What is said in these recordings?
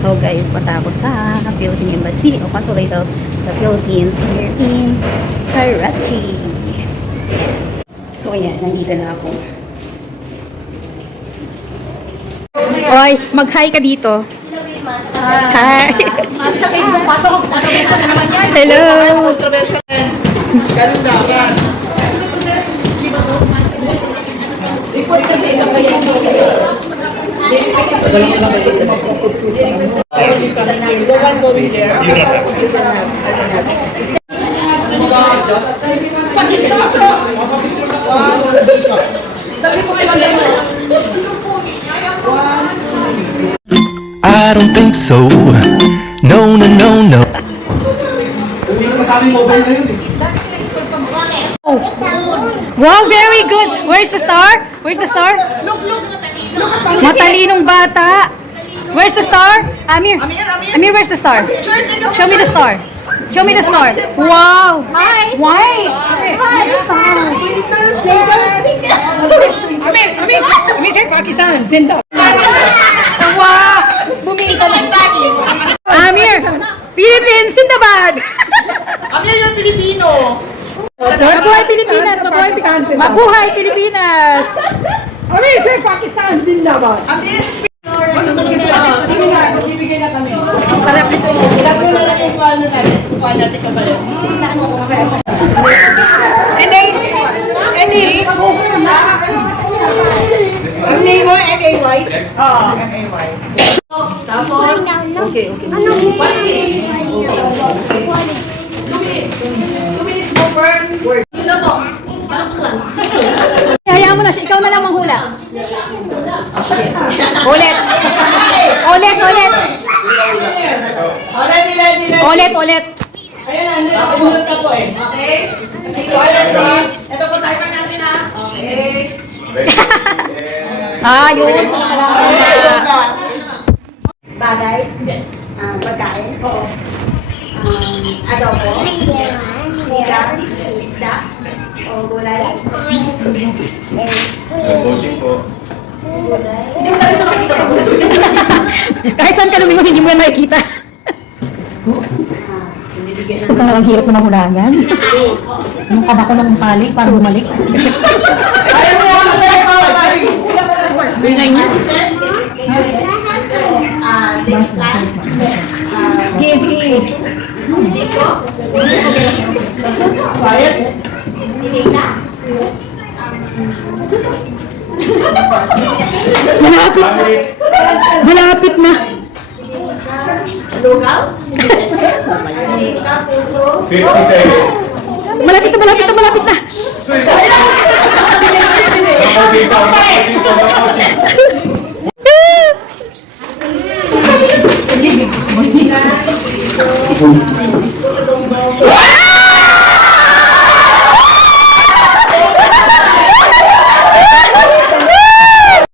So guys, punta ako sa Philippine Embassy o Consulate of the Philippines here in Karachi. So ayan, nandito na ako. Oy, mag-hi ka dito. Hi. Hello. I don't think so. No, no, no, no. Wow, very good. Where's the star? Where's the star? Matalinong bata. Where's the star? Amir. Amir, where's the star? Show me the star. Show me the star. Wow. Hi. Why? Star. Amir say Pakistan. Zinda. Wow. Bumili ka ng bagi. Amir. Philippines. Zindabad. Amir yung Pilipino. Mabuhay Pilipinas. Mabuhay Pilipinas. Amir, say Pakistan Zindabad. Amir, magbibigay na kami. Para kasi ilago na lang yung kuha natin. Kuha natin ka pala. Ang name mo, M-A-Y? Oo, M-A-Y. Tapos, okay. 2 minutes mo per word. Hila mo. Hayaan mo na siya. Ikaw na lang manghula. Ulit. Ulit. Ayan, nahulog na po eh. Okay? Ito po timer natin ha. Okay. Yun. Bagay? Pagkain? Oo. Adobo? Sinigang? Isda? O gulay? Gulay? Hindi mo tayo siya makikita pag gusto niya. Kahit saan ka lumingon, hindi mo yan makikita. Gusto ka lang hirap na mahulaan yan. Yung kaba ko ng tali para bumalik. Ayaw mo! Sige. Dito? Quiet. Dinita? Malapit na. Lugaw? Dinita, puto? 50 seconds. Malapit na.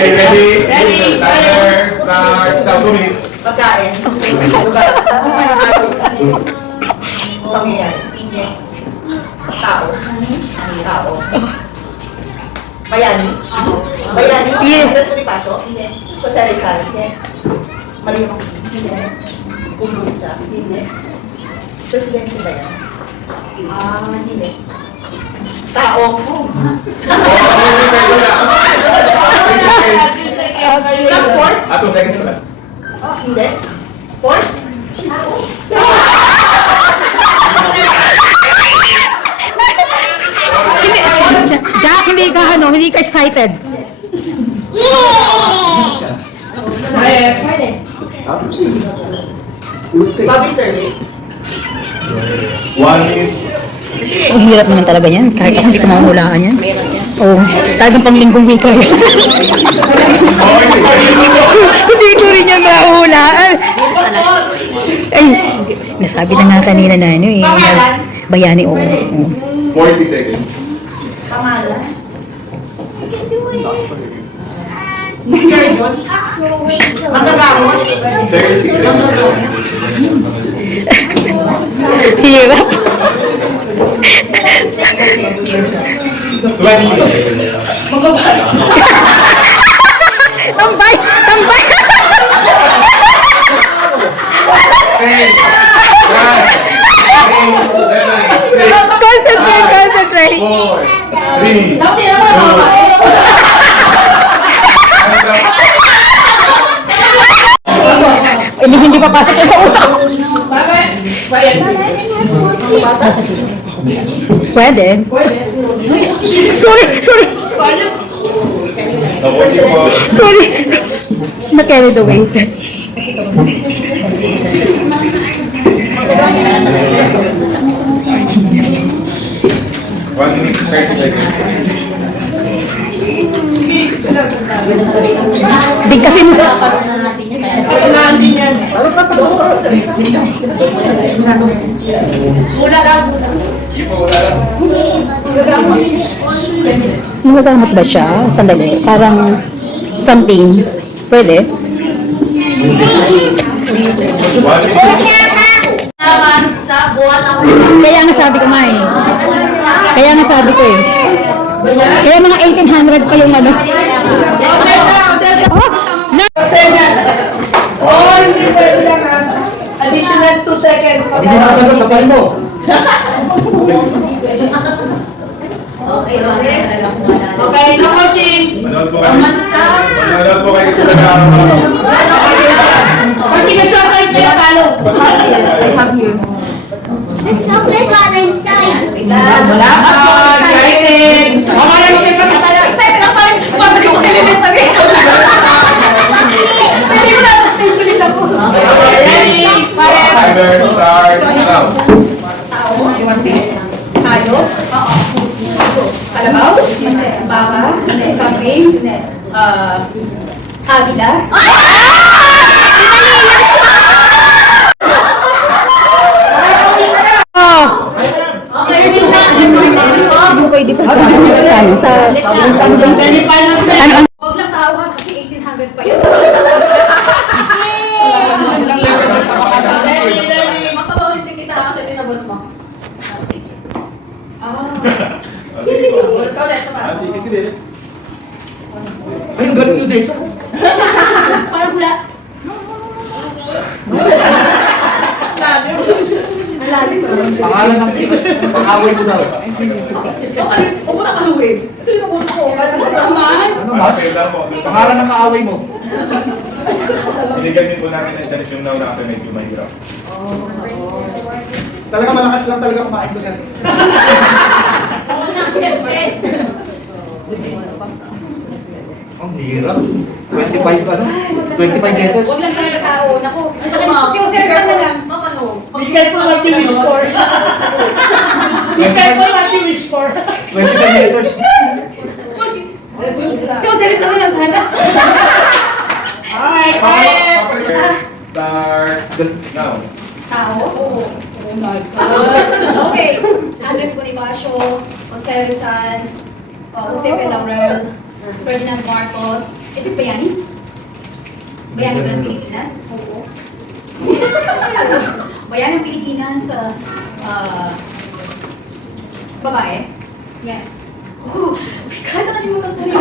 Ready? Timer starts now. 2 minutes. Pagkain. Lugar. Pangyayari. Tao. Tao. Bayani. Bayani. Yeah. That's what ipasok. Kusari-sari. Malimang. Kumbusa. Presidente ba yan? Hindi. Tao. Sa sports? 2 seconds pa lang. Hindi. Sports? Jack, hindi ka excited. Public service? 1 minute. Ang hirap naman talaga yan. Kahit ako hindi ko mahulaan yan. Oo. Talagang panglinggong wika yan. Hindi ko rin yan mahulaan. Ay, nasabi na nga kanina na ano eh. Bayani, oo. 40 seconds. Pangalan? Magagamot? 30 seconds. Hirap. 20. Tambay! Concentrate, concentrate. 4, 3, Dapat yan naman. Hindi papasok yan sa utak. Pwede. Sorry, sorry. Sorry. Na-carry the weight. One minute, 30 seconds. Big kasi mo. Magagamot ba siya? Sandali. Parang something. Pwede? Naman sa buwan ng Kaya nga sabi ko nga eh. Kaya nga sabi ko eh. Kaya mga 1800 pa yung ano. Oh, hindi pwede lang ha. Additional 2 seconds. Hindi mo nakasagot sa file mo. Okay, no coaching. Manood po kayo. Manood po kayo sa nag-aaral. Pati ka siya kayo pinatalo. Chocolate got inside. Wala ka. Excited. Mamaya mo kayo sa kasaya. Excited ako parang pabalik ko sa elementary. Hindi ko na sa stage ulit ako. Ready? Timer starts now. Tayo? Oo. Kalabaw? Baka? Kambing? Agila? Oh! Okay, hindi na. Hindi pwede pa sa ano, sa Semi-final set. ano, Huwag lang tawa kasi 1800 pa yun. Ready? Magpapawinti kita kasi tinabot mo. Sige. Sige po. Ikaw ulit, sama. Sige, sige. Ay, ang galing nyo, Desa. Parang hula. Pangalan ng isa. Pang-away mo daw. Huwag mo na kaluhin. Ito yung nabuto ko. Naman. Ano ba? Okay lang po. Pangalan ng kaaway mo. Binigyan din po namin ng chance yung nauna kasi medyo mahirap. Talaga malakas lang talaga kumain ko siya. Oo na, siyempre. Ang hirap. 25 pa no? 25 letters. Huwag lang tayo tao. Naku. Si Jose Rizal na lang. Ano? Be careful what you wish for. Be careful what you wish for. 25 letters. Si Jose Rizal na lang sana. Hi, quiet. Starts now. Tao? Oo. Okay. Andres Bonifacio, Jose Rizal, Jose Laurel, Ferdinand Marcos. Is it Bayani? Bayani ba ng Pilipinas? Oo. Bayani ng Pilipinas, babae? Yan. Oh, kaya nakalimutan ko rin.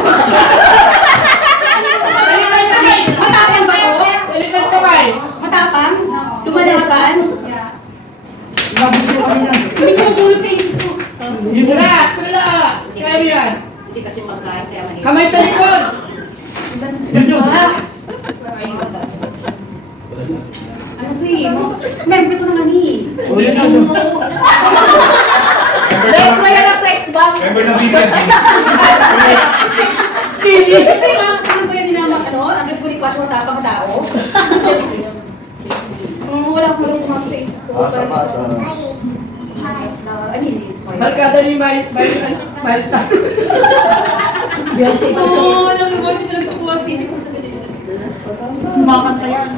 Matapang ba ko? Salita ka ba eh? Matapang? Lumalaban? Yeah. Nabigyan ko kanina. Hindi ko natulog sa isip ko. Relax, relax. Kaya mo yan. Hindi kasi pagkain kaya mahirap. Kamay sa likod. Ano to eh? Member to naman eh. Oh, yun na. Member yan ang sex bomb. Member ng BTV. Ito yung mga kasama ko yan ninamag, ano? Andres Bonifacio, matapang tao. Wala ko lang kumasa sa isip ko. Pasa. Ano yun? Spoiler. Barkada ni Miley Cyrus. Oo, nang iba din talaga kuha sa isip ko sa dali. Kumakanta yan.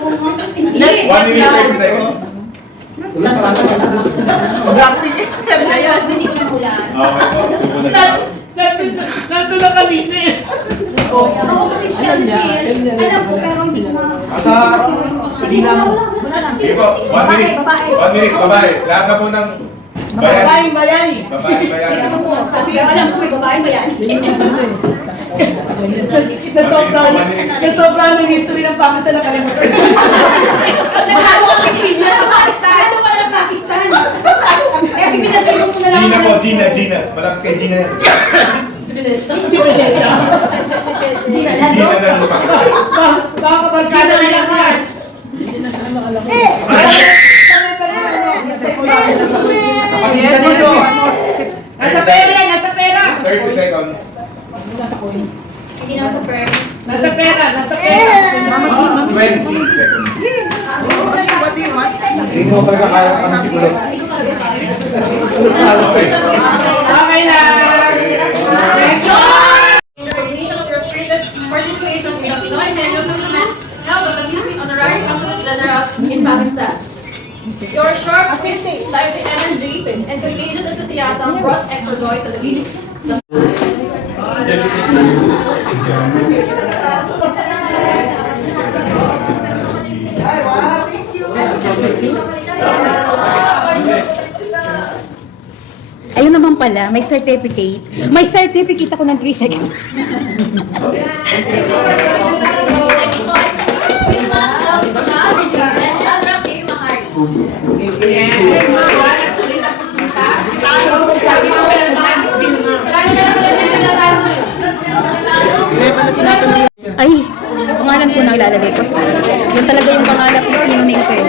Oo nga. Hindi. 1 minute 30 seconds. Ulit pa lang. Ayun, hindi ko nahulaan. Okay po. Tubo na siya. Nandun lang kanina eh. Oo, kasi shield. Alam ko, pero hindi ko Sa dila mo. Wala lang. Sige po. 1 minute. Babae. 1 minute. Babae. Lahat na po ng bayan. Babaeng bayani. Babae. Bayan. Alam ko, sabi ko, alam ko, babae ba yan? Nasobrang ng history ng Pakistan na kalimutan. Gina po, Gina. Malapit kay Gina yan. Gina, Gina na lang pakistan. Baka kabarkada na lang yan. Kapatid siya dito. Nasa pera yan, nasa pera. 30 seconds. Hindi naman sa prayer. Nasa pera, nasa pera. 20 seconds. Hindi mo talaga kaya kami siguro. Okay na. Next one. In the recognition of your spirited participation in the Pinoy Menu Movement, now the community honorary consulate general in Pakistan. Your sharp, assisting, lively energy, and contagious enthusiasm brought extra joy to the meeting. Ayun naman pala, may certificate. May certificate ako ng 3 seconds. Ay, pangalan ko na ilalagay ko. Yun talaga yung pangalan ko, pinuname ko yun.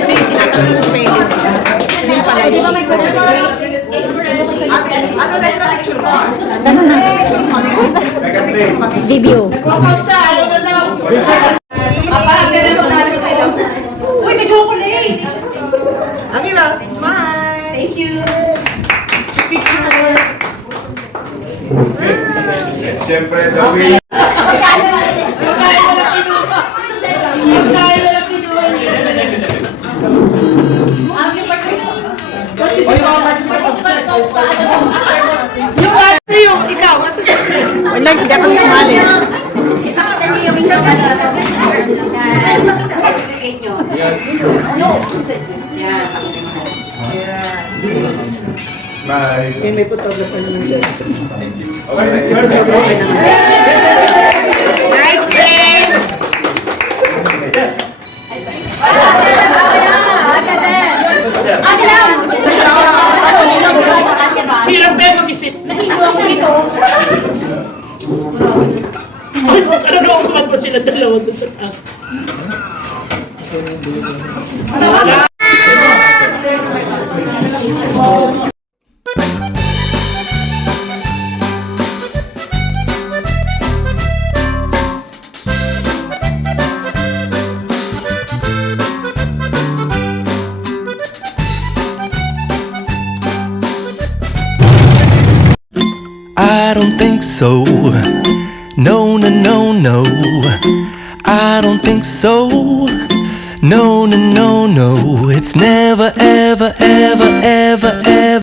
Yun pala. Di ba may Second place. video? Uy, may chocolate! Amira, smile. Thank you! Siyempre, the winner. Sa'yo, ikaw, nasa sa'yo. Wala, hindi ako sumali. Smile. May photographer naman sa'yo. Thank you. Okay. Nice game! Hirap ba mag-isip? Nahigo ako dito. Ano umad pa sila dalawa doon sa taas? I don't think so. No, no, no, no. I don't think so. No, no, no, no. It's never, ever, ever, ever,